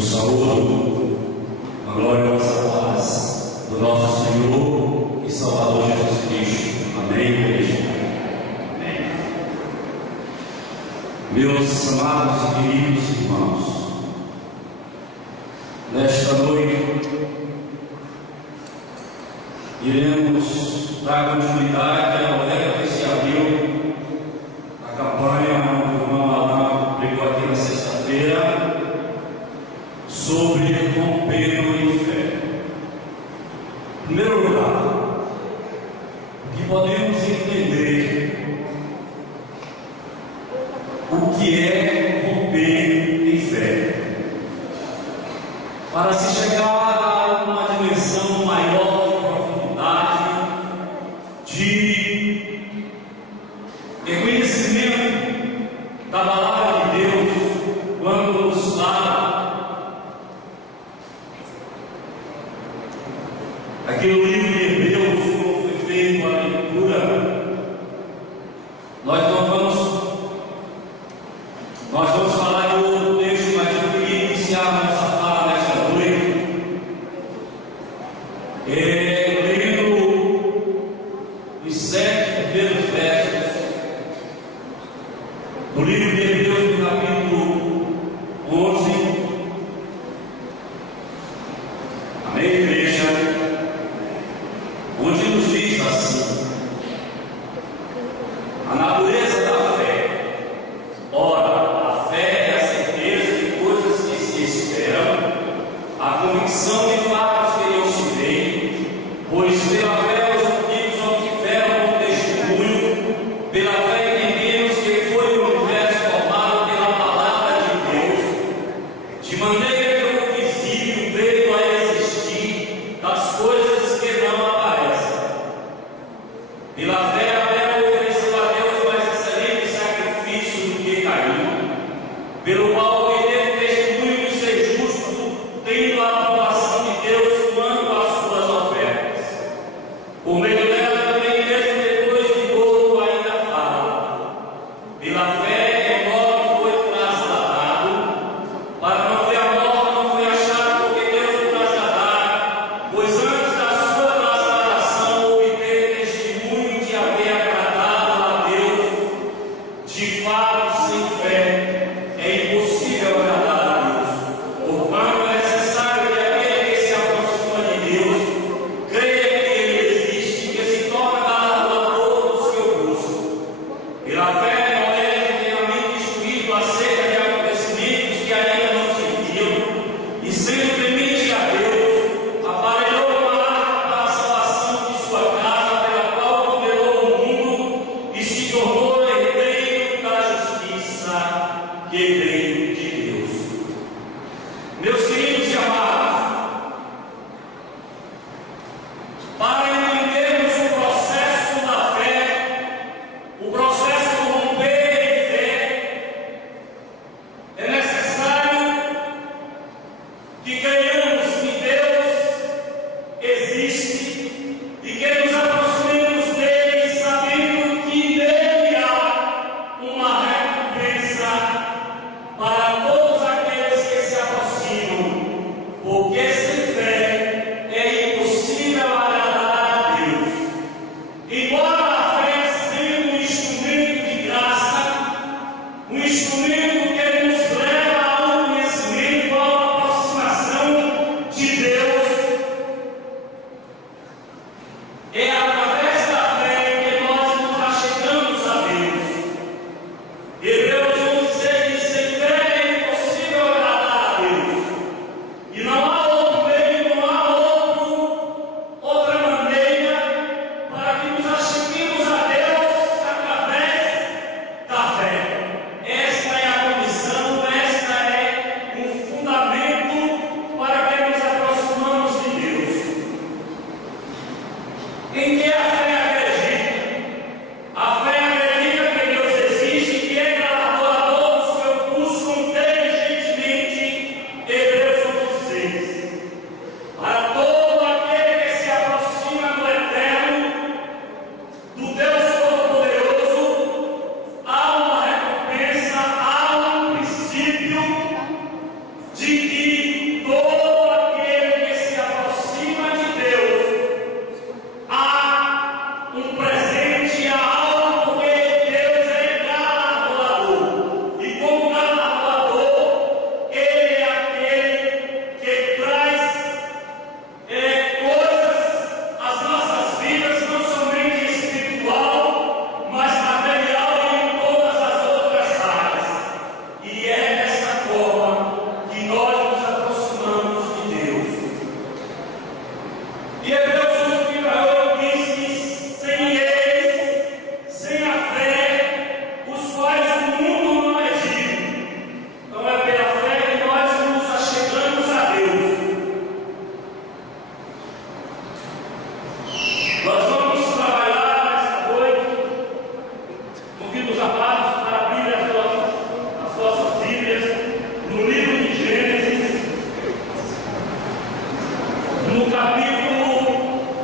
saúdo, a gloriosa paz do nosso Senhor e Salvador Jesus Cristo. Amém, igreja? Amém. Meus amados e queridos irmãos, nesta noite iremos dar continuidade ao leva que se abriu a campanha onde o irmão Alain pregou aqui na sexta-feira sobre rompendo em fé. Em primeiro lugar, que podemos entender o que é romper em fé, para se chegar a uma dimensão maior de profundidade, de reconhecimento da palavra de Deus, quando nos fala aquele livro de Hebreus, como foi feito a leitura. Nós vamos falar de outro texto, mas eu queria iniciar a nossa fala nesta noite lendo os 7 primeiros versos do livro de Hebreus, no capítulo 11. Amém, igreja? Onde nos diz assim: a natureza da fé. Ora, a fé é a certeza de coisas que se esperam, a convicção de fatos que não se veem, pois pela fé os antigos obtiveram um testemunho. Pela fé entendemos que foi o universo formado pela palavra de Deus, de maneira que o visível veio a existir das coisas que não aparecem. Pela fé Abel ofereceu a Deus mais excelente sacrifício do que Caim, pelo qual obteve testemunho de ser justo, tendo a aprovação de Deus quanto às suas ofertas. Por meio dela também, mesmo depois de morto, ainda fala. Pela fé, embora foi trasladado, para não ver a morte, não foi achado, porque Deus o trasladara, pois antes da sua trasladação obteve testemunho de haver agradado a Deus. De fato, sem fé é impossível agradar a Deus, porquanto é necessário que aquele que se aproxima de Deus creia que Ele existe e que se torna galardoador dos que o buscam. Pela fé, Noé, inteiramente instruído acerca de acontecimentos que ainda não se viram, e sendo temente a Deus, aparelhou uma arca para a salvação de sua casa, pela qual condenou o mundo e se tornou herdeiro da justiça que veio de Deus. Meus queridos e amados, para entendermos o processo da fé, o processo do romper em fé, é necessário que creiamos que Deus existe e que nos aproximemos dele, sabendo que nele há uma recompensa para todos aqueles que se aproximam, porque sem fé é impossível agradar a Deus. Embora a fé seja um instrumento de graça, um instrumento que nos leva ao conhecimento, à aproximação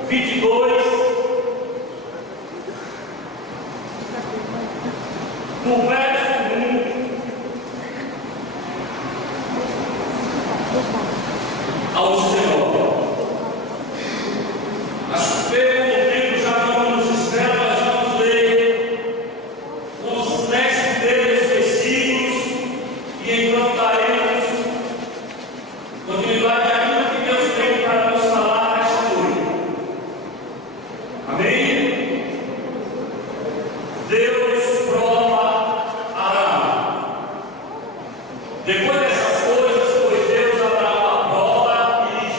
22, no verso 1 ao 19. Acho que pelo tempo já não nos espera, mas vamos ler os 10 primeiros versículos e então daremos continuidade àquilo que Deus tem para nos falar nesta noite. Amém? Deus prova Abraão. Depois dessas coisas, pôs Deus Abraão à prova e lhe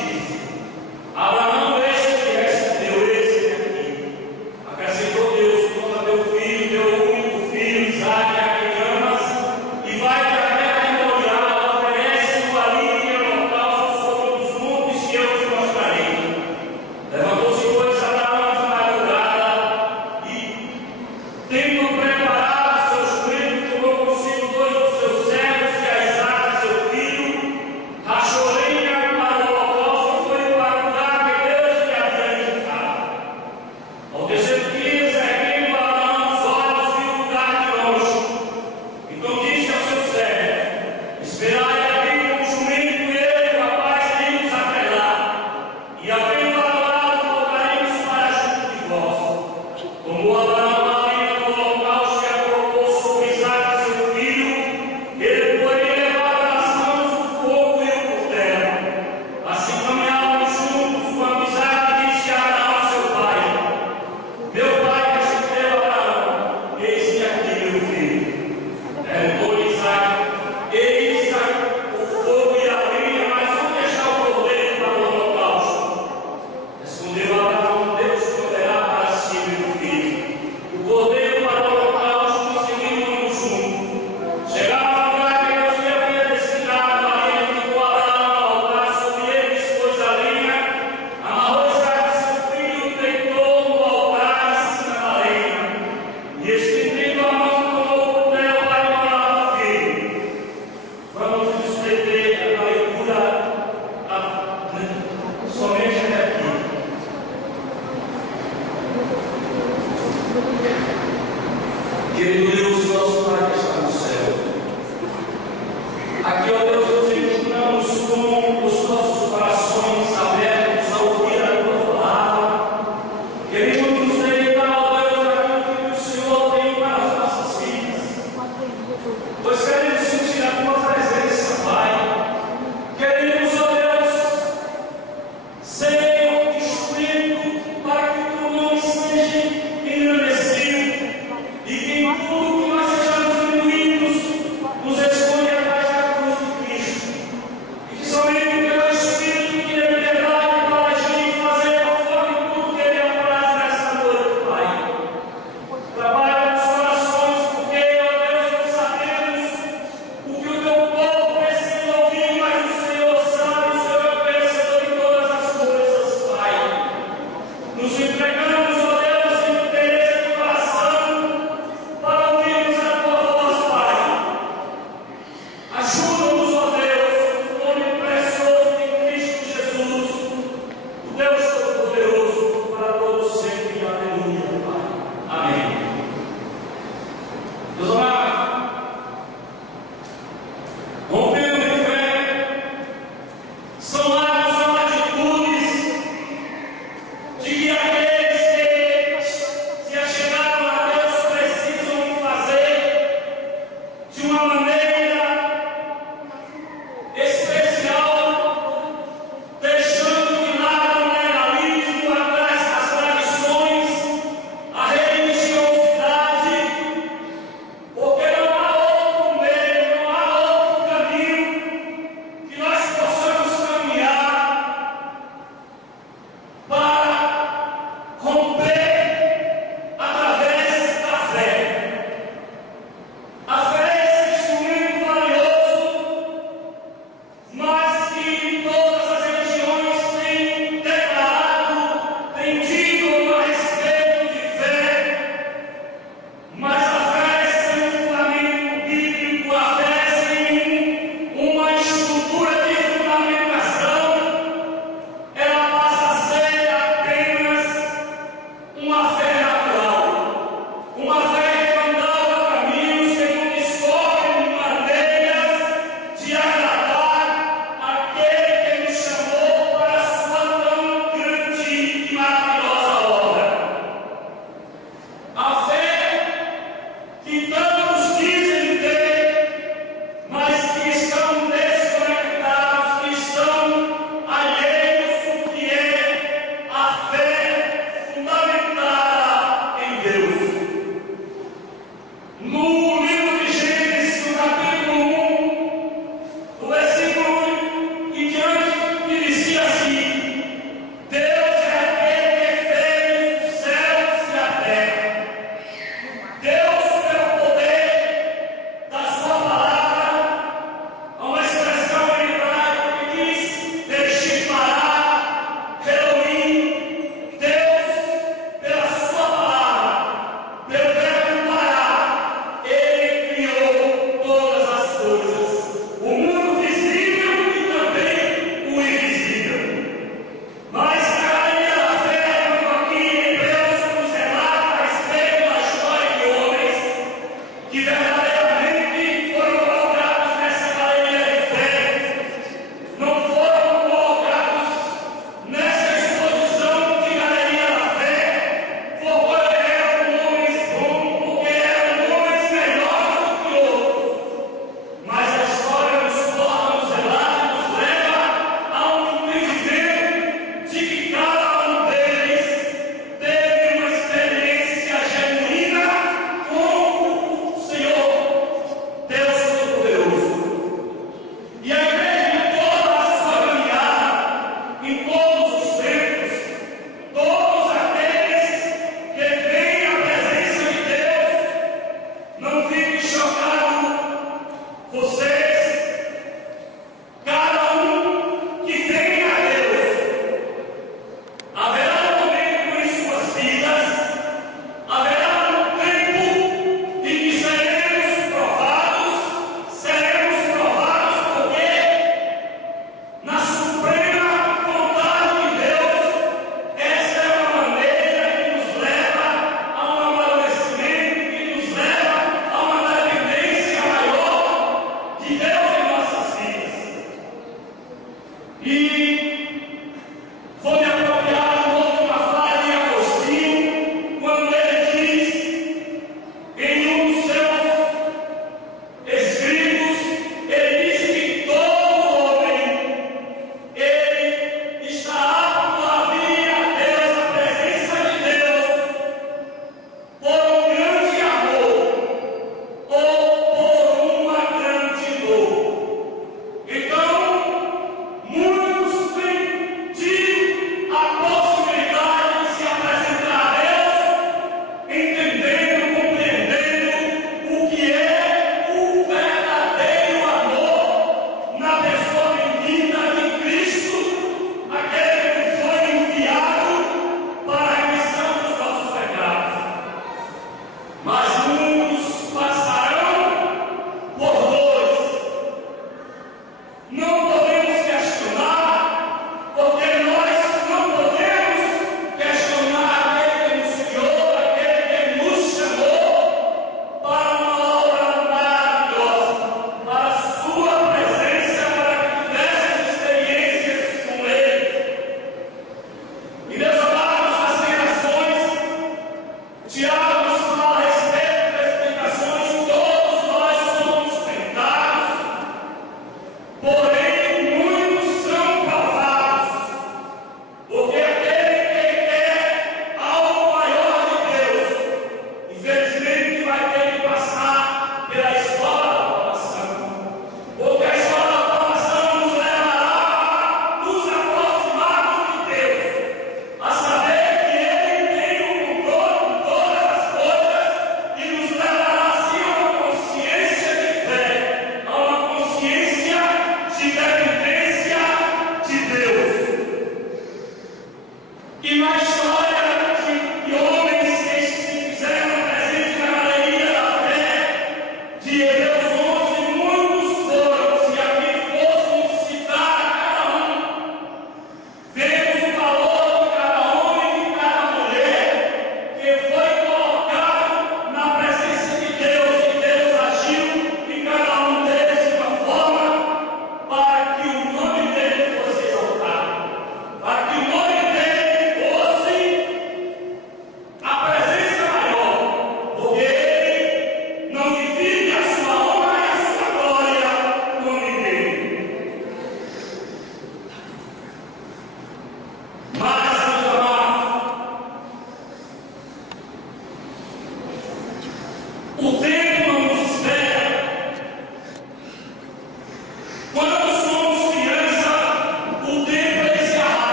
E vou me apropriar de uma última frase de Agostinho, quando ele diz, em um dos seus escritos, ele diz que todo homem, ele está apto a vir a Deus, a presença de Deus, por um grande amor ou por uma grande dor. Então, muitos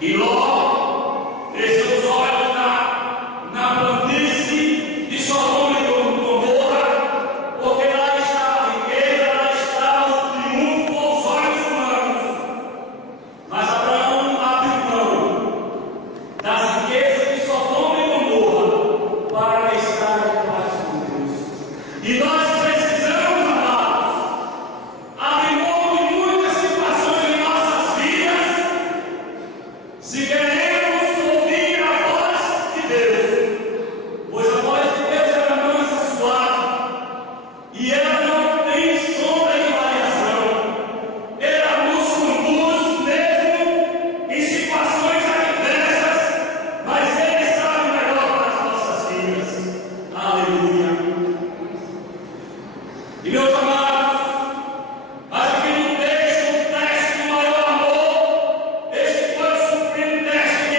E Ló cresceu os olhos na planície de Sodoma e Gomorra, porque lá estava a riqueza, lá estava o triunfo aos olhos humanos. Mas Abraão abriu mão das riquezas de Sodoma e Gomorra para estar em paz com Deus. E nós precisamos, amados, abrir mão de muitas situações em nossas vidas, se queremos ouvir a voz de Deus, pois a voz de Deus é mansa, suave, e ela não tem sombra de variação. Ela nos conduz mesmo em situações adversas, mas Ele sabe o melhor para as nossas vidas. Aleluia. E meus amados, mas aqui no texto, o teste do maior amor, este foi o supremo teste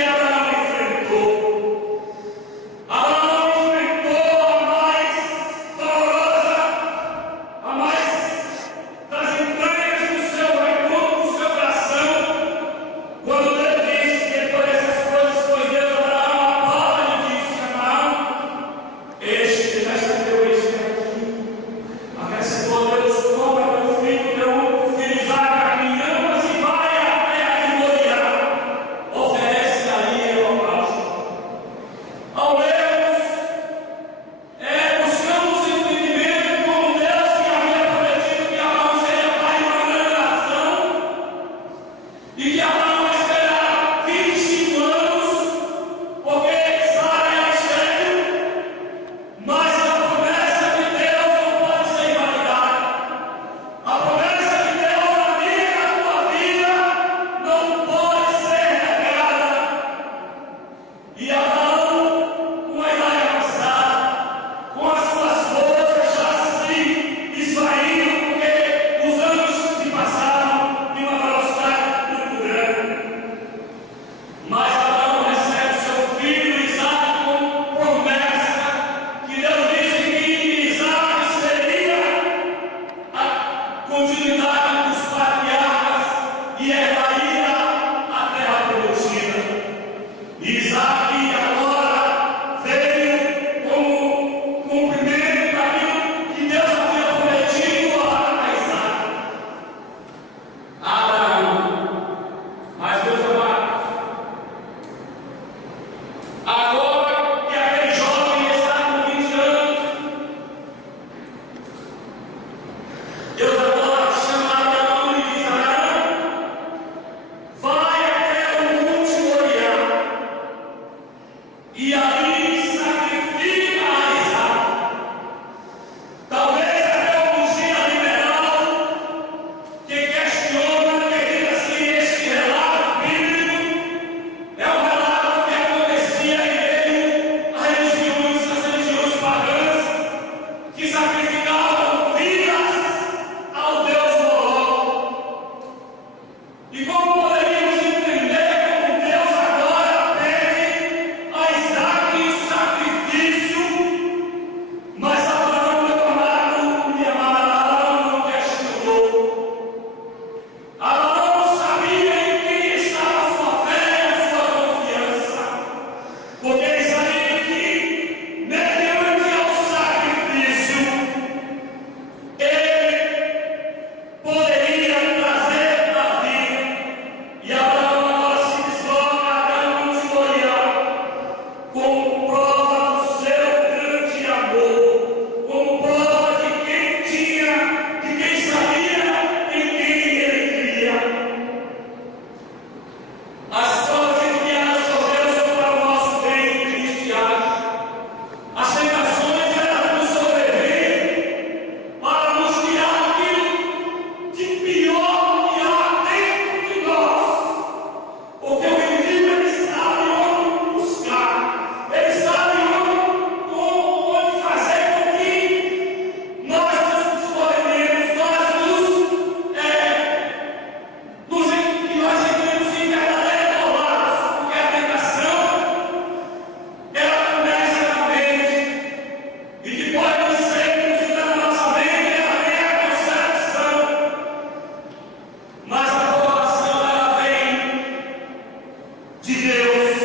de Deus,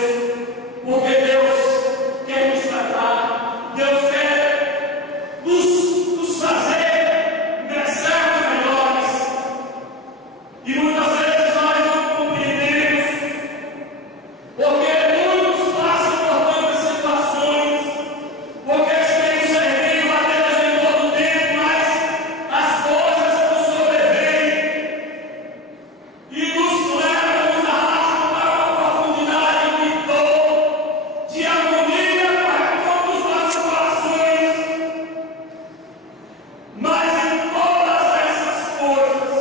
porque Deus quer nos tratar, Deus quer nos fazer servos melhores, e muitas vezes nós não compreendemos, porque muitos passam por tantas situações, porque eles têm servido a Deus em todo o tempo, mas as coisas não sobrevêm e nos levam, nos arrastam para uma profundidade de dor, de agonia para todos os nossos corações. Mas em todas essas coisas,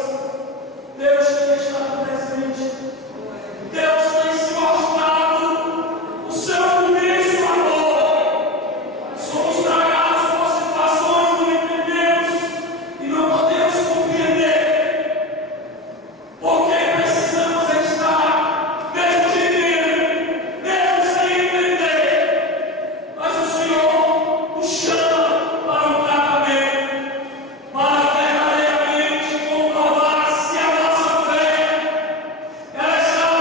Deus tem estado presente. Deus tem se mostrado o seu imenso amor. Somos tragados por situações que não entendemos e não podemos compreender. Porque precisamos estar, mesmo de medo, mesmo sem entender. Mas o Senhor nos chama para um tratamento, para verdadeiramente comprovar se a nossa fé ela está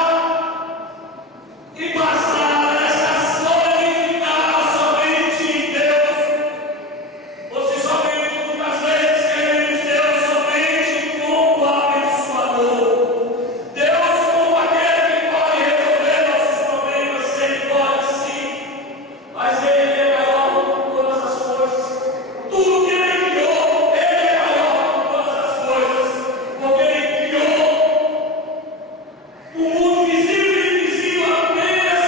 embasada, ela está solidificada somente em Deus, ou se somente muitas vezes queremos Deus somente como abençoador, Deus como aquele que pode resolver nossos problemas, Ele pode sim, mas Ele é maior do que todas as coisas. Tudo que Ele criou, Ele é maior do que todas as coisas, porque Ele criou o mundo visível e invisível apenas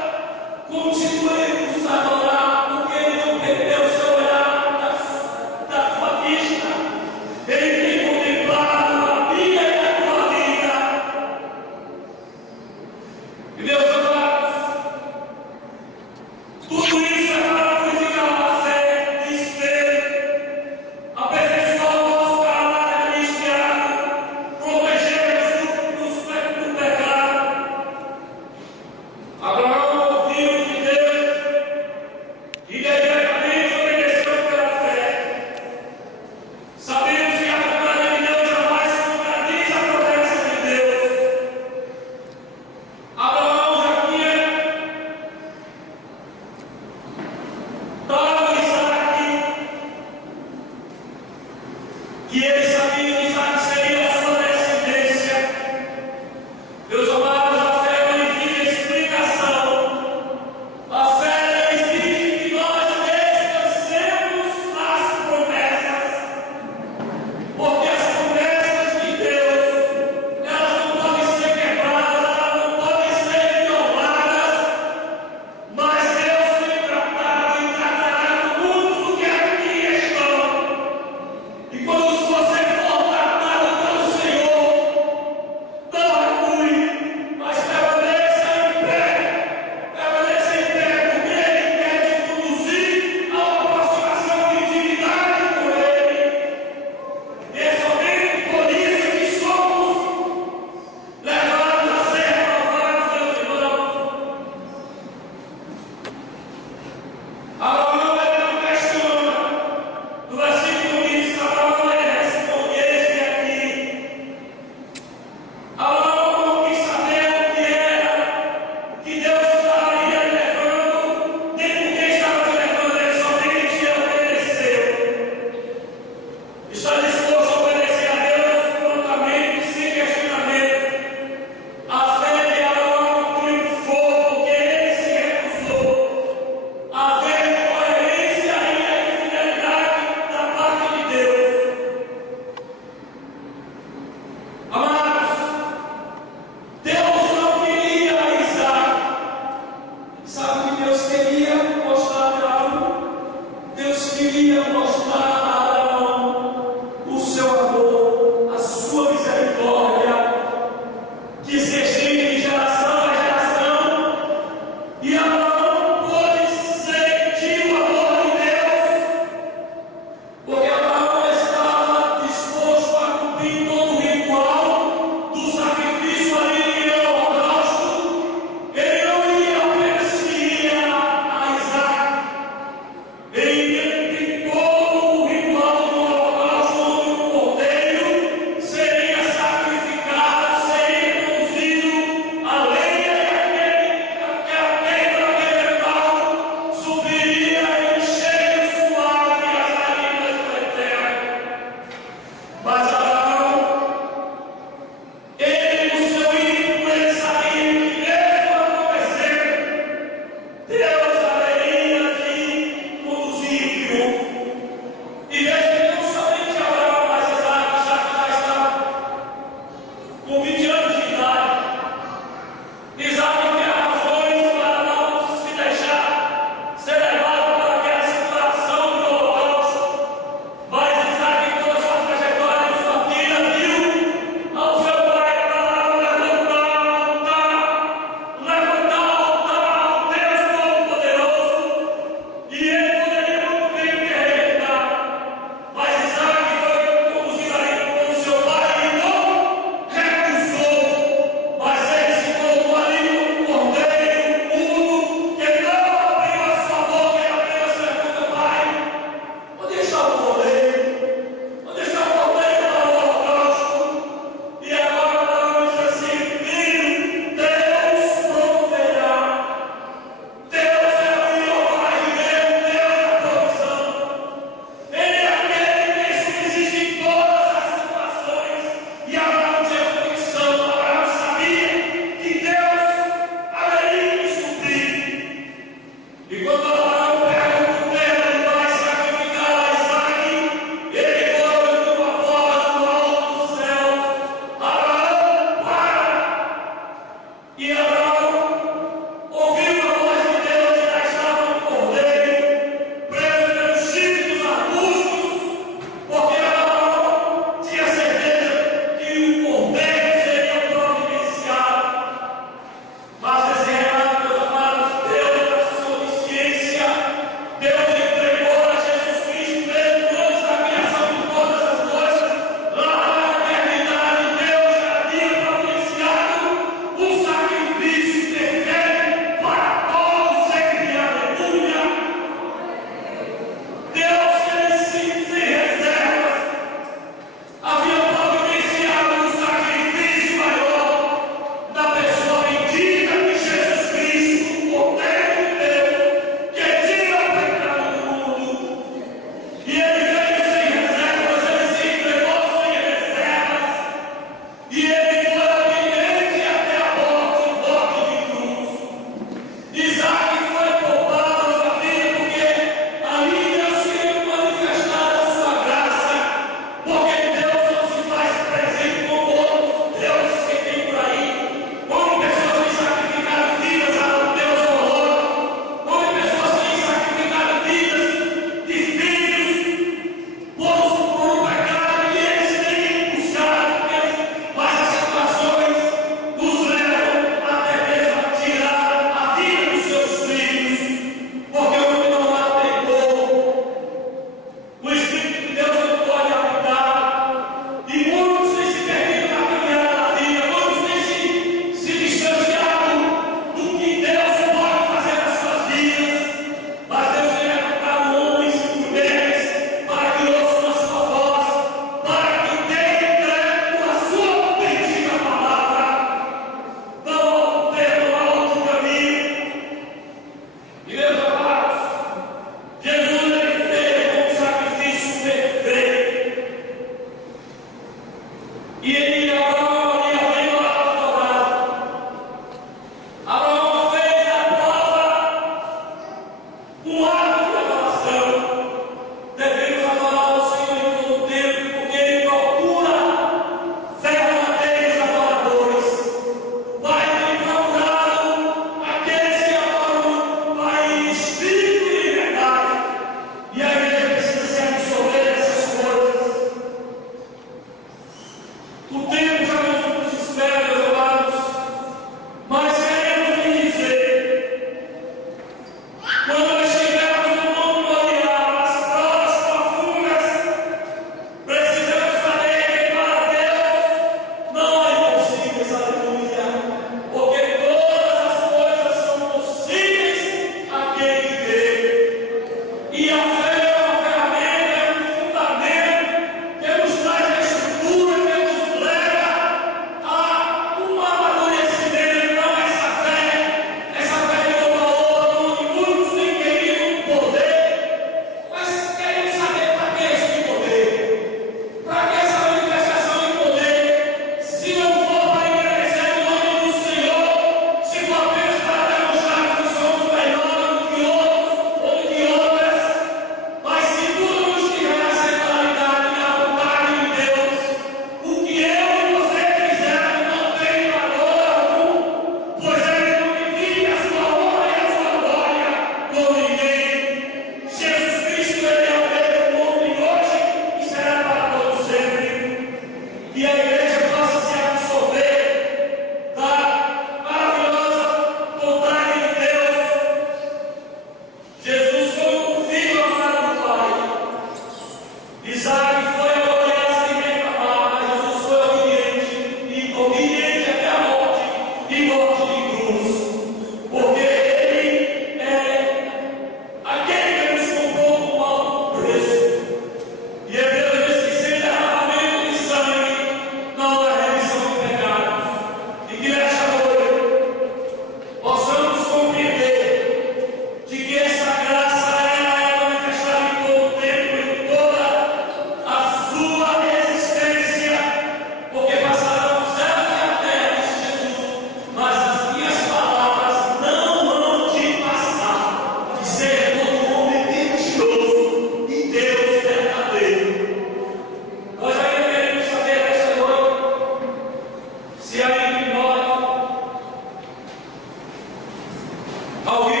ao